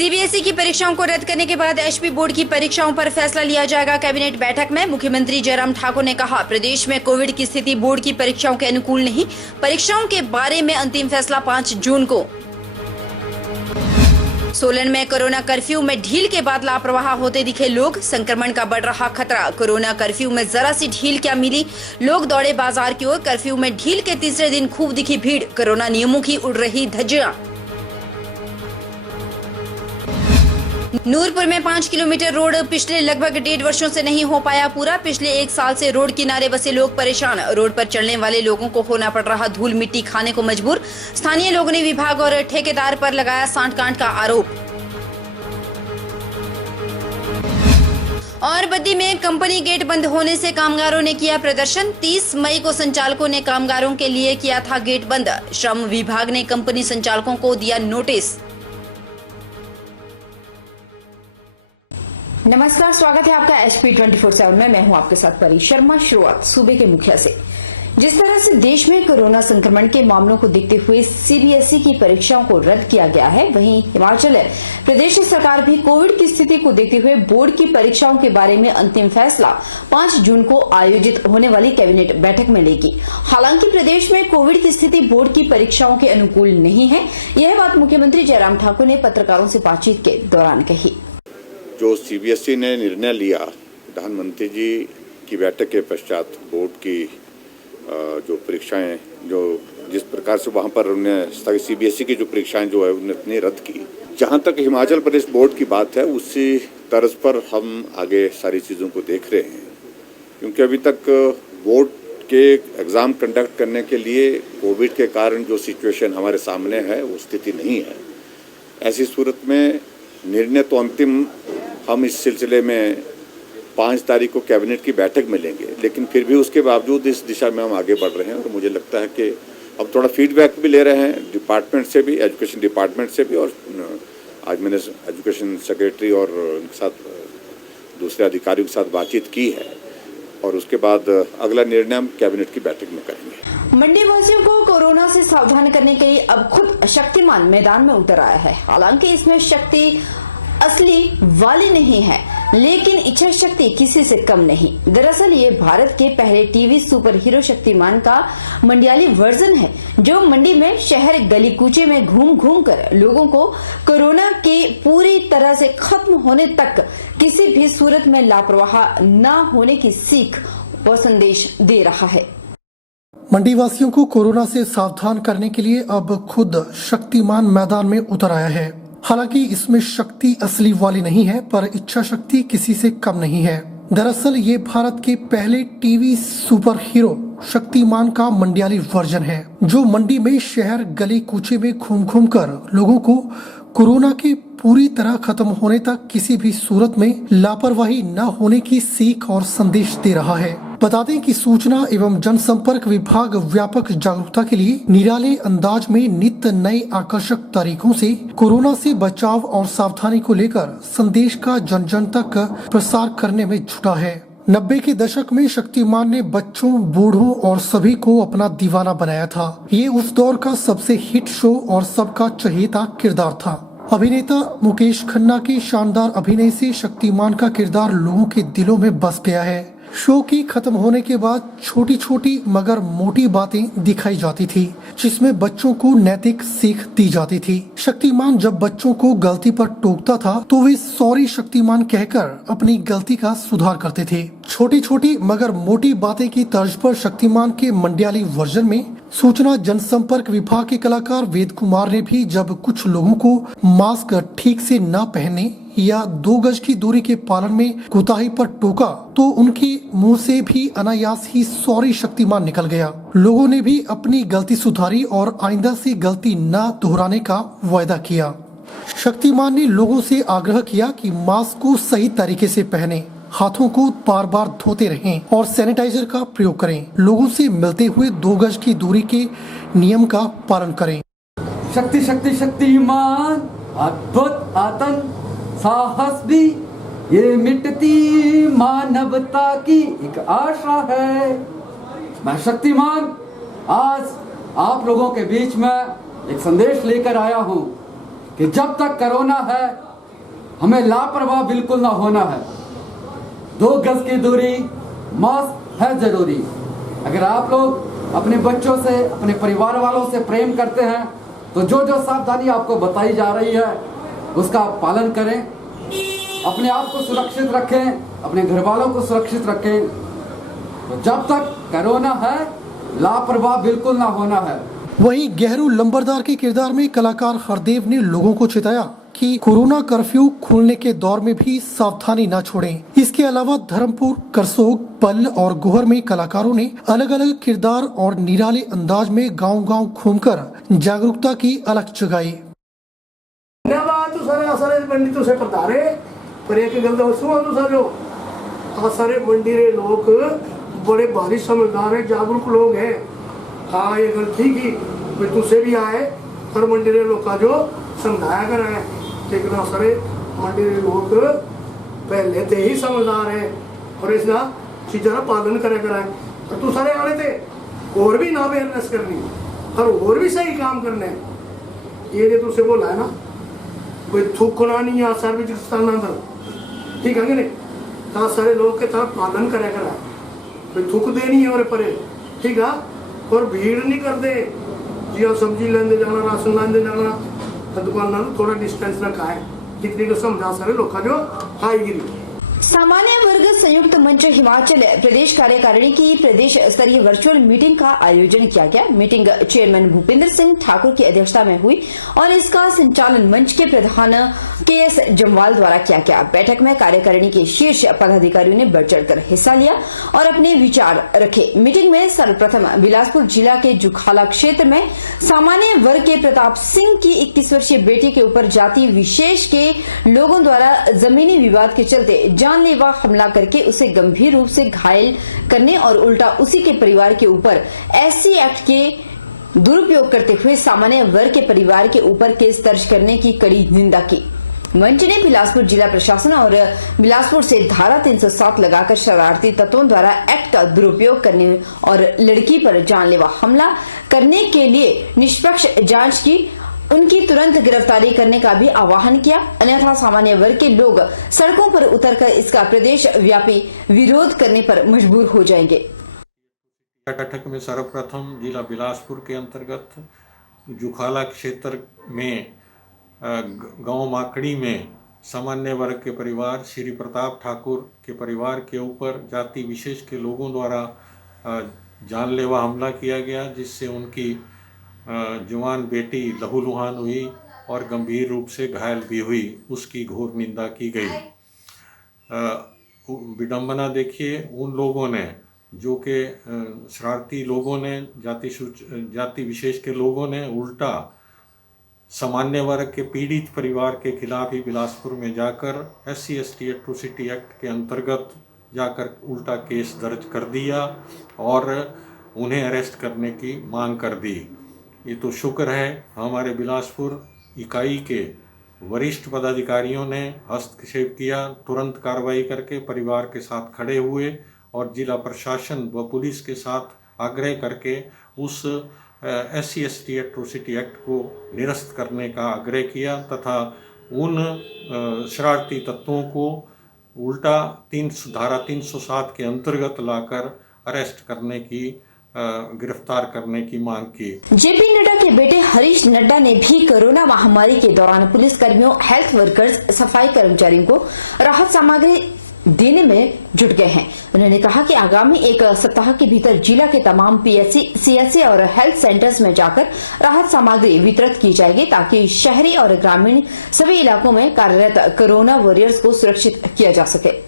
CBSE की परीक्षाओं को रद्द करने के बाद एचपी बोर्ड की परीक्षाओं पर फैसला लिया जाएगा। कैबिनेट बैठक में मुख्यमंत्री जयराम ठाकुर ने कहा, प्रदेश में कोविड की स्थिति बोर्ड की परीक्षाओं के अनुकूल नहीं। परीक्षाओं के बारे में अंतिम फैसला 5 जून को। सोलन में कोरोना कर्फ्यू में ढील के बाद लापरवाह होते दिखे लोग। संक्रमण का बढ़ रहा खतरा। कोरोना कर्फ्यू में जरा सी ढील क्या मिली, लोग दौड़े बाजार की ओर। कर्फ्यू में ढील के तीसरे दिन खूब दिखी भीड़। कोरोना नियमों की उड़ रही धज्जियां। नूरपुर में 5 किलोमीटर रोड पिछले लगभग 1.5 वर्षों से नहीं हो पाया पूरा। पिछले 1 साल से रोड किनारे बसे लोग परेशान। रोड पर चलने वाले लोगों को होना पड़ रहा धूल मिट्टी खाने को मजबूर। स्थानीय लोगों ने विभाग और ठेकेदार पर लगाया सांठ-गांठ का आरोप। और बद्दी में कंपनी गेट बंद होने से कामगारों ने किया प्रदर्शन। 30 मई को संचालकों ने कामगारों के लिए किया था गेट बंद। श्रम विभाग ने कंपनी संचालकों को दिया नोटिस। नमस्कार, स्वागत है आपका HP 24/7 में। मैं हूं आपके साथ परी शर्मा। शुरुआत सूबे के मुखिया से। जिस तरह से देश में कोरोना संक्रमण के मामलों को देखते हुए सीबीएसई की परीक्षाओं को रद्द किया गया है, वहीं हिमाचल प्रदेश सरकार भी कोविड की स्थिति को देखते हुए बोर्ड की परीक्षाओं के बारे में अंतिम फैसला 5 जून को आयोजित होने वाली कैबिनेट बैठक में लेगी। हालांकि प्रदेश में कोविड की स्थिति बोर्ड की परीक्षाओं के अनुकूल नहीं है। यह बात मुख्यमंत्री जयराम ठाकुर ने पत्रकारों से बातचीत के दौरान कही। जो सीबीएसई ने निर्णय लिया, प्रधानमंत्री जी की बैठक के पश्चात बोर्ड की जो परीक्षाएं जो जिस प्रकार से वहां पर उन्होंने सीबीएसई की जो परीक्षाएं जो है उन्होंने रद्द की। जहां तक हिमाचल प्रदेश बोर्ड की बात है, उसी तर्ज पर हम आगे सारी चीज़ों को देख रहे हैं, क्योंकि अभी तक बोर्ड के एग्ज़ाम कंडक्ट करने के लिए कोविड के कारण जो सिचुएशन हमारे सामने है वो स्थिति नहीं है। ऐसी सूरत में निर्णय तो अंतिम हम इस सिलसिले में 5 तारीख को कैबिनेट की बैठक में लेंगे, लेकिन फिर भी उसके बावजूद इस दिशा में हम आगे बढ़ रहे हैं। और मुझे लगता है कि अब थोड़ा फीडबैक भी ले रहे हैं डिपार्टमेंट से भी, एजुकेशन डिपार्टमेंट से भी। और आज मैंने एजुकेशन सेक्रेटरी और उनके साथ दूसरे अधिकारियों के साथ बातचीत की है और उसके बाद अगला निर्णय हम कैबिनेट की बैठक में करेंगे। मंडी वासियों को कोरोना से सावधान करने के लिए अब खुद शक्तिमान मैदान में उतर आया है। हालांकि इसमें शक्ति असली वाली नहीं है, लेकिन इच्छा शक्ति किसी से कम नहीं। दरअसल ये भारत के पहले टीवी सुपर हीरो शक्तिमान का मंडियाली वर्जन है, जो मंडी में शहर गली कूचे में घूम घूम कर लोगों को कोरोना के पूरी तरह से खत्म होने तक किसी भी सूरत में लापरवाह न होने की सीख व संदेश दे रहा है। मंडी वासियों को कोरोना से सावधान करने के लिए अब खुद शक्तिमान मैदान में उतर आया है। हालांकि इसमें शक्ति असली वाली नहीं है, पर इच्छा शक्ति किसी से कम नहीं है। दरअसल ये भारत के पहले टीवी सुपर हीरो शक्तिमान का मंडियाली वर्जन है, जो मंडी में शहर गली कूचे में घूम घूम कर लोगों को कोरोना के पूरी तरह खत्म होने तक किसी भी सूरत में लापरवाही न होने की सीख और संदेश दे रहा है। बता दें कि सूचना एवं जनसंपर्क विभाग व्यापक जागरूकता के लिए निराले अंदाज में नित्य नए आकर्षक तरीकों से कोरोना से बचाव और सावधानी को लेकर संदेश का जन जन तक प्रसार करने में जुटा है। 90 के दशक में शक्तिमान ने बच्चों, बूढ़ों और सभी को अपना दीवाना बनाया था। ये उस दौर का सबसे हिट शो और सबका चहेता किरदार था। अभिनेता मुकेश खन्ना के शानदार अभिनय से शक्तिमान का किरदार लोगों के दिलों में बस गया है। शो की खत्म होने के बाद छोटी छोटी मगर मोटी बातें दिखाई जाती थी, जिसमें बच्चों को नैतिक सीख दी जाती थी। शक्तिमान जब बच्चों को गलती पर टोकता था तो वे सॉरी शक्तिमान कहकर अपनी गलती का सुधार करते थे। छोटी छोटी मगर मोटी बातें की तर्ज पर शक्तिमान के मंडियाली वर्जन में सूचना जनसंपर्क विभाग के कलाकार वेद कुमार ने भी जब कुछ लोगों को मास्क ठीक से न पहनने या 2 गज की दूरी के पालन में कोताही पर टोका तो उनके मुंह से भी अनायास ही सॉरी शक्तिमान निकल गया। लोगों ने भी अपनी गलती सुधारी और आइंदा से गलती न दोहराने का वायदा किया। शक्तिमान ने लोगों से आग्रह किया कि मास्क को सही तरीके से पहने, हाथों को बार बार धोते रहें और सैनिटाइजर का प्रयोग करें। लोगों से मिलते हुए 2 गज की दूरी के नियम का पालन करें। शक्ति शक्ति शक्तिमान, अद्भुत आतंक साहस भी, ये मिटती मानवता की एक आशा है। मैं शक्तिमान आज आप लोगों के बीच में एक संदेश लेकर आया हूँ कि जब तक कोरोना है हमें लापरवाह बिल्कुल ना होना है। 2 गज की दूरी, मास्क है जरूरी। अगर आप लोग अपने बच्चों से, अपने परिवार वालों से प्रेम करते हैं तो जो जो सावधानी आपको बताई जा रही है उसका आप पालन करें। अपने आप को सुरक्षित रखें, अपने घर वालों को सुरक्षित रखें। तो जब तक कोरोना है, लापरवाह बिल्कुल ना होना है। वहीं गहरू लंबरदार के किरदार में कलाकार हरदेव ने लोगों को चेताया कि कोरोना कर्फ्यू खुलने के दौर में भी सावधानी न छोड़ें। इसके अलावा धर्मपुर, करसोग, पल और गोहर में कलाकारों ने अलग अलग किरदार और निराले अंदाज में गांव-गांव घूमकर जागरूकता की अलख जगाई। सारे मंडी तो से पतारे पर एक गल तो सुनो तो सारे मंडी रे लोग बड़े भारी समझदार है, जागरूक लोग हैं। हाँ ये गल ठीक ही तुझसे भी आए पर मंडी रे लोग का जो समझाया कर है, लेकिन सारे मंडी रे लोग पहले से ही समझदार है और इसका चीज़ों का पालन करे कराए। और तू सारे आने थे और भी ना अवेयरनेस करनी और भी सही काम करने। ये तुझसे बोला है ना कोई थूकना नहीं है सार्वजनिक स्थान अंदर, ठीक है कि नहीं? तो सारे लोग के तरफ पालन करे करा, कोई थूक दे नहीं है और परे, ठीक है? और भीड़ नहीं कर दे। जी हाँ, सब्जी लेने जाना, राशन लेने जाना, तो दुकान ना थोड़ा डिस्टेंस रखा है, जितनी को समझा सारे लोग का जो आएगी। सामान्य वर्ग संयुक्त मंच हिमाचल प्रदेश कार्यकारिणी की प्रदेश स्तरीय वर्चुअल मीटिंग का आयोजन किया गया। मीटिंग चेयरमैन भूपेंद्र सिंह ठाकुर की अध्यक्षता में हुई और इसका संचालन मंच के प्रधान KS जम्वाल द्वारा किया गया। बैठक में कार्यकारिणी के शीर्ष पदाधिकारियों ने बढ़ चढ़कर हिस्सा लिया और अपने विचार रखे। मीटिंग में सर्वप्रथम बिलासपुर जिला के जुखाला क्षेत्र में सामान्य वर्ग के प्रताप सिंह की 21 वर्षीय बेटी के ऊपर जाति विशेष के लोगों द्वारा जमीनी विवाद के चलते जानलेवा हमला करके उसे गंभीर रूप से घायल करने और उल्टा उसी के परिवार के ऊपर SC एक्ट के दुरुपयोग करते हुए सामान्य वर्ग के परिवार के ऊपर केस दर्ज करने की कड़ी निंदा की। मंच ने बिलासपुर जिला प्रशासन और बिलासपुर से धारा 307 लगाकर शरारती तत्वों द्वारा एक्ट का दुरुपयोग करने और लड़की पर जानलेवा हमला करने के लिए निष्पक्ष जांच की, उनकी तुरंत गिरफ्तारी करने का भी आह्वान किया, अन्यथा सामान्य वर्ग के लोग सड़कों पर उतरकर इसका प्रदेश व्यापी विरोध करने पर मजबूर हो जाएंगे। बैठक में सर्वप्रथम जिला बिलासपुर के अंतर्गत जुखाला क्षेत्र में गांव माकड़ी में सामान्य वर्ग के परिवार श्री प्रताप ठाकुर के परिवार के ऊपर जाति विशेष के लोगों द्वारा जानलेवा हमला किया गया, जिससे उनकी जवान बेटी लहूलुहान हुई और गंभीर रूप से घायल भी हुई। उसकी घोर निंदा की गई। विडंबना देखिए, उन लोगों ने जो कि शरारती लोगों ने, जाति विशेष के लोगों ने उल्टा सामान्य वर्ग के पीड़ित परिवार के खिलाफ ही बिलासपुर में जाकर SC/ST एट्रोसिटी एक्ट के अंतर्गत जाकर उल्टा केस दर्ज कर दिया और उन्हें अरेस्ट करने की मांग कर दी। ये तो शुक्र है हमारे बिलासपुर इकाई के वरिष्ठ पदाधिकारियों ने हस्तक्षेप किया, तुरंत कार्रवाई करके परिवार के साथ खड़े हुए और जिला प्रशासन व पुलिस के साथ आग्रह करके उस SC/ST एट्रोसिटी एक्ट को निरस्त करने का आग्रह किया तथा उन शरारती तत्वों को उल्टा धारा 307 के अंतर्गत लाकर अरेस्ट करने की, गिरफ्तार करने की मांग की। JP नड्डा के बेटे हरीश नड्डा ने भी कोरोना महामारी के दौरान पुलिस कर्मियों, हेल्थ वर्कर्स, सफाई कर्मचारियों को राहत सामग्री देने में जुट गए हैं। उन्होंने कहा कि आगामी 1 सप्ताह के भीतर जिला के तमाम PSC, CSC और हेल्थ सेंटर्स में जाकर राहत सामग्री वितरित की जाएगी ताकि शहरी और ग्रामीण सभी इलाकों में कार्यरत कोरोना वॉरियर्स को सुरक्षित किया जा सके।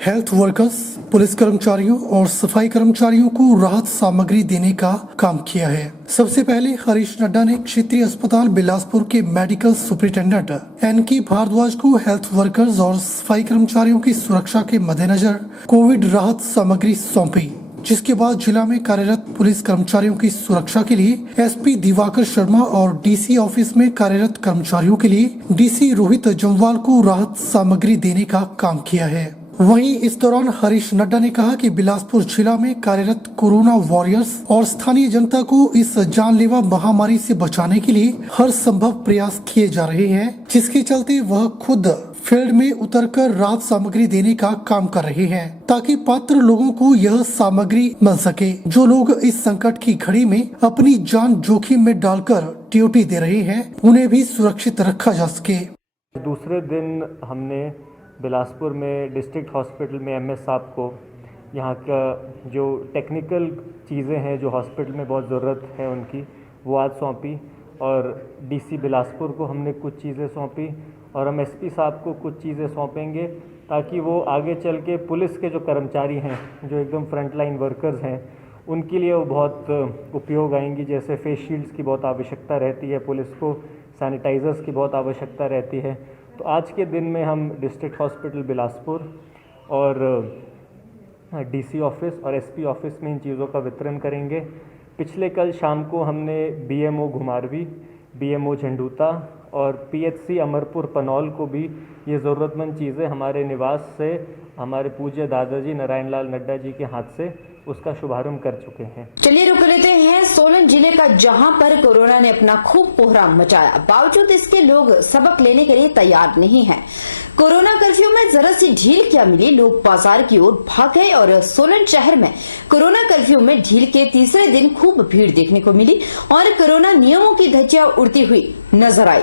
हेल्थ वर्कर्स, पुलिस कर्मचारियों और सफाई कर्मचारियों को राहत सामग्री देने का काम किया है। सबसे पहले हरीश नड्डा ने क्षेत्रीय अस्पताल बिलासपुर के मेडिकल सुपरिटेंडेंट NK भारद्वाज को हेल्थ वर्कर्स और सफाई कर्मचारियों की सुरक्षा के मद्देनजर कोविड राहत सामग्री सौंपी, जिसके बाद जिला में कार्यरत पुलिस कर्मचारियों की सुरक्षा के लिए SP दिवाकर शर्मा और DC ऑफिस में कार्यरत कर्मचारियों के लिए DC रोहित जम्वाल को राहत सामग्री देने का काम किया है। वहीं इस दौरान हरीश नड्डा ने कहा कि बिलासपुर जिला में कार्यरत कोरोना वॉरियर्स और स्थानीय जनता को इस जानलेवा महामारी से बचाने के लिए हर संभव प्रयास किए जा रहे हैं, जिसके चलते वह खुद फील्ड में उतरकर राहत सामग्री देने का काम कर रहे हैं ताकि पात्र लोगों को यह सामग्री मिल सके। जो लोग इस संकट की घड़ी में अपनी जान जोखिम में डालकर ड्यूटी दे रहे हैं, उन्हें भी सुरक्षित रखा जा सके। दूसरे दिन हमने बिलासपुर में डिस्ट्रिक्ट हॉस्पिटल में एमएस साहब को यहाँ का जो टेक्निकल चीज़ें हैं जो हॉस्पिटल में बहुत ज़रूरत है उनकी, वो आज सौंपी और डीसी बिलासपुर को हमने कुछ चीज़ें सौंपी और हम एसपी साहब को कुछ चीज़ें सौंपेंगे ताकि वो आगे चल के पुलिस के जो कर्मचारी हैं जो एकदम फ्रंटलाइन वर्कर्स हैं उनके लिए वो बहुत उपयोग आएंगी। जैसे फेस शील्ड्स की बहुत आवश्यकता रहती है, पुलिस को सैनिटाइज़र्स की बहुत आवश्यकता रहती है। तो आज के दिन में हम डिस्ट्रिक्ट हॉस्पिटल बिलासपुर और डीसी ऑफिस और एसपी ऑफिस में इन चीज़ों का वितरण करेंगे। पिछले कल शाम को हमने बीएमओ घुमारवी, बीएमओ झंडूता और पीएचसी अमरपुर पनौल को भी ये ज़रूरतमंद चीज़ें हमारे निवास से हमारे पूज्य दादाजी नारायण लाल नड्डा जी के हाथ से उसका शुभारंभ कर चुके हैं। चलिए रुक लेते हैं सोलन जिले का, जहां पर कोरोना ने अपना खूब कोहराम मचाया, बावजूद इसके लोग सबक लेने के लिए तैयार नहीं हैं। कोरोना कर्फ्यू में जरा सी ढील क्या मिली, लोग बाजार की ओर भाग गए और सोलन शहर में कोरोना कर्फ्यू में ढील के तीसरे दिन खूब भीड़ देखने को मिली और कोरोना नियमों की धज्जियां उड़ती हुई नजर आई।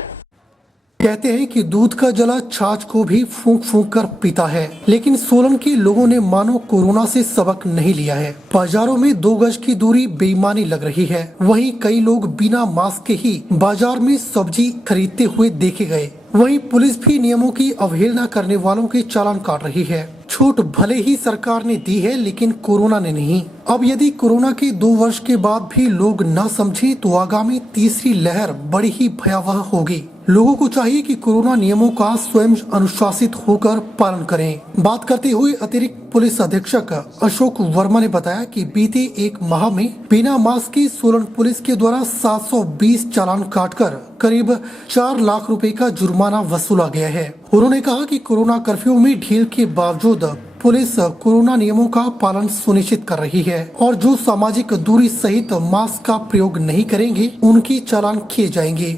कहते हैं कि दूध का जला छाछ को भी फूंक फूंक कर पीता है, लेकिन सोलन के लोगों ने मानो कोरोना से सबक नहीं लिया है। बाजारों में 2 गज की दूरी बेईमानी लग रही है। वहीं कई लोग बिना मास्क के ही बाजार में सब्जी खरीदते हुए देखे गए। वहीं पुलिस भी नियमों की अवहेलना करने वालों के चालान काट रही है। छूट भले ही सरकार ने दी है, लेकिन कोरोना ने नहीं। अब यदि कोरोना के 2 वर्ष के बाद भी लोग न समझे तो आगामी तीसरी लहर बड़ी ही भयावह होगी। लोगों को चाहिए कि कोरोना नियमों का स्वयं अनुशासित होकर पालन करें। बात करते हुए अतिरिक्त पुलिस अधीक्षक अशोक वर्मा ने बताया कि बीते 1 माह में बिना मास्क के सोलन पुलिस के द्वारा 720 चालान काटकर करीब 4 लाख रुपए का जुर्माना वसूला गया है। उन्होंने कहा कि कोरोना कर्फ्यू में ढील के बावजूद पुलिस कोरोना नियमों का पालन सुनिश्चित कर रही है और जो सामाजिक दूरी सहित मास्क का प्रयोग नहीं करेंगे उनकी चालान किए जाएंगे।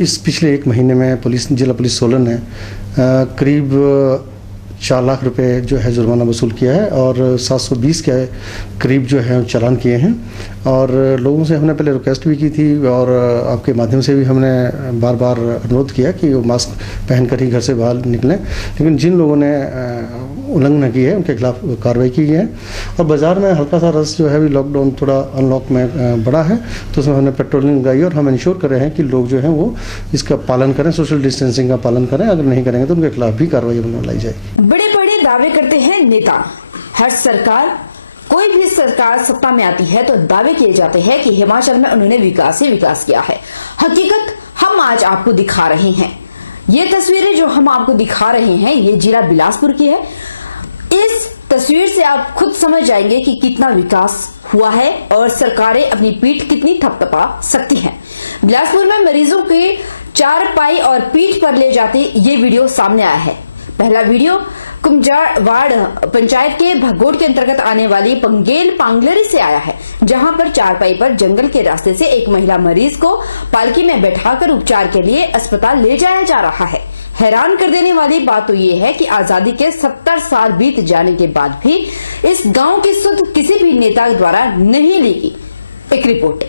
इस पिछले 1 महीने में जिला पुलिस सोलन ने करीब 4 लाख रुपए जो है जुर्माना वसूल किया है और 720 के करीब जो है चालान किए हैं। और लोगों से हमने पहले रिक्वेस्ट भी की थी और आपके माध्यम से भी हमने बार बार अनुरोध किया कि वो मास्क पहनकर ही घर से बाहर निकलें, लेकिन जिन लोगों ने उल्लंघन की है उनके खिलाफ कार्रवाई की है। और बाज़ार में हल्का सा रस जो है अभी लॉकडाउन थोड़ा अनलॉक में बढ़ा है, तो उसमें हमने पेट्रोलिंग लगाई और हम इंश्योर कर रहे हैं कि लोग जो हैं वो इसका पालन करें, सोशल डिस्टेंसिंग का पालन करें। अगर नहीं करेंगे तो उनके खिलाफ भी कार्रवाई लाई जाएगी। बड़े बड़े दावे करते हैं नेता। हर सरकार, कोई भी सरकार सत्ता में आती है तो दावे किए जाते हैं कि हिमाचल में उन्होंने विकास ही विकास किया है। हकीकत हम आज आपको दिखा रहे हैं। ये तस्वीरें जो हम आपको दिखा रहे हैं ये जिला बिलासपुर की है। इस तस्वीर से आप खुद समझ जाएंगे कि कितना विकास हुआ है और सरकारें अपनी पीठ कितनी थपथपा सकती हैं। बिलासपुर में मरीजों के चारपाई और पीठ पर ले जाते ये वीडियो सामने आया है। पहला वीडियो कुमजावाड़ पंचायत के भगोट के अंतर्गत आने वाली पंगेल पांगलरी से आया है, जहां पर चारपाई पर जंगल के रास्ते से एक महिला मरीज को पालकी में बैठाकर उपचार के लिए अस्पताल ले जाया जा रहा है। हैरान कर देने वाली बात तो ये है कि आजादी के 70 साल बीत जाने के बाद भी इस गांव की सुध किसी भी नेता द्वारा नहीं ली गई। एक रिपोर्ट।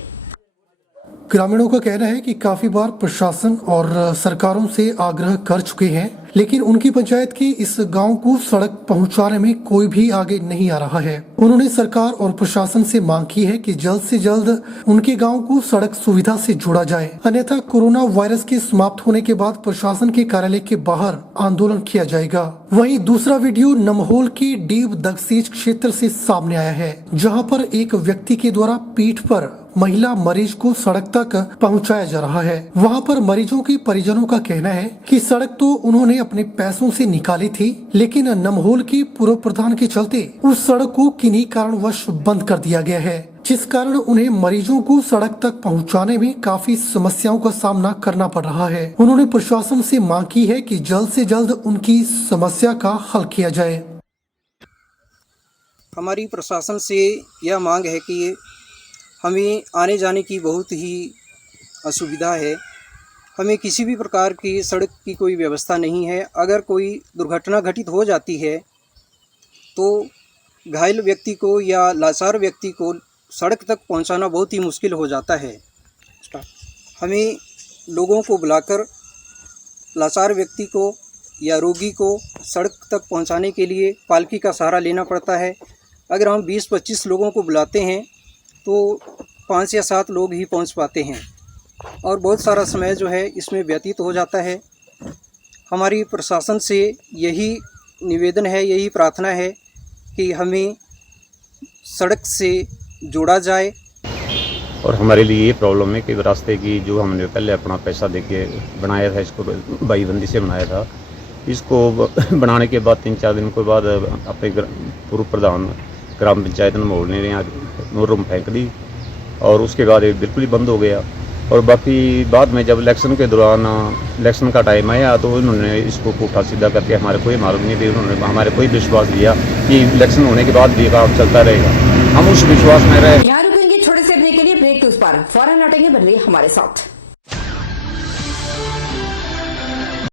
ग्रामीणों का कहना है कि काफी बार प्रशासन और सरकारों से आग्रह कर चुके हैं, लेकिन उनकी पंचायत की इस गांव को सड़क पहुंचाने में कोई भी आगे नहीं आ रहा है। उन्होंने सरकार और प्रशासन से मांग की है कि जल्द से जल्द उनके गांव को सड़क सुविधा से जोड़ा जाए, अन्यथा कोरोना वायरस के समाप्त होने के बाद प्रशासन के कार्यालय के बाहर आंदोलन किया जाएगा। वहीं दूसरा वीडियो नमहोल के डीब दगसेज क्षेत्र से सामने आया है, जहाँ पर एक व्यक्ति के द्वारा पीठ पर महिला मरीज को सड़क तक पहुंचाया जा रहा है। वहां पर मरीजों के परिजनों का कहना है कि सड़क तो उन्होंने अपने पैसों से निकाली थी, लेकिन नमहोल के पूर्व प्रधान के चलते उस सड़क को किन्हीं कारणवश बंद कर दिया गया है, जिस कारण उन्हें मरीजों को सड़क तक पहुंचाने में काफी समस्याओं का सामना करना पड़ रहा है। उन्होंने प्रशासन से मांग की है कि जल्द से जल्द उनकी समस्या का हल किया जाए। हमारी प्रशासन से यह मांग है कि हमें आने जाने की बहुत ही असुविधा है। हमें किसी भी प्रकार की सड़क की कोई व्यवस्था नहीं है। अगर कोई दुर्घटना घटित हो जाती है तो घायल व्यक्ति को या लाचार व्यक्ति को सड़क तक पहुंचाना बहुत ही मुश्किल हो जाता है। हमें लोगों को बुलाकर लाचार व्यक्ति को या रोगी को सड़क तक पहुंचाने के लिए पालकी का सहारा लेना पड़ता है। अगर हम 20-25 लोगों को बुलाते हैं तो 5 या 7 लोग ही पहुंच पाते हैं और बहुत सारा समय जो है इसमें व्यतीत हो जाता है। हमारी प्रशासन से यही निवेदन है, यही प्रार्थना है कि हमें सड़क से जोड़ा जाए। और हमारे लिए ये प्रॉब्लम है कि रास्ते की जो हमने पहले अपना पैसा देके बनाया था, इसको भाईबंदी से बनाया था, इसको बनाने के बाद 3-4 दिन के बाद अपने पूर्व प्रधान ग्राम पंचायत मोड़ ने यहाँ नोरूम फेंक दी और उसके बाद ये बिल्कुल ही बंद हो गया। और बाकी बाद में जब इलेक्शन के दौरान इलेक्शन का टाइम आया तो उन्होंने इसको पुट्ठा सीधा करके हमारे कोई मालूम नहीं थी, उन्होंने हमारे कोई विश्वास दिया कि इलेक्शन होने के बाद भी काम चलता रहेगा। हम उस विश्वास में रहे। यहाँ रुकेंगे छोटे से ब्रेक के लिए। ब्रेक के उस पार फौरन लौटेंगे, बन रही हमारे साथ।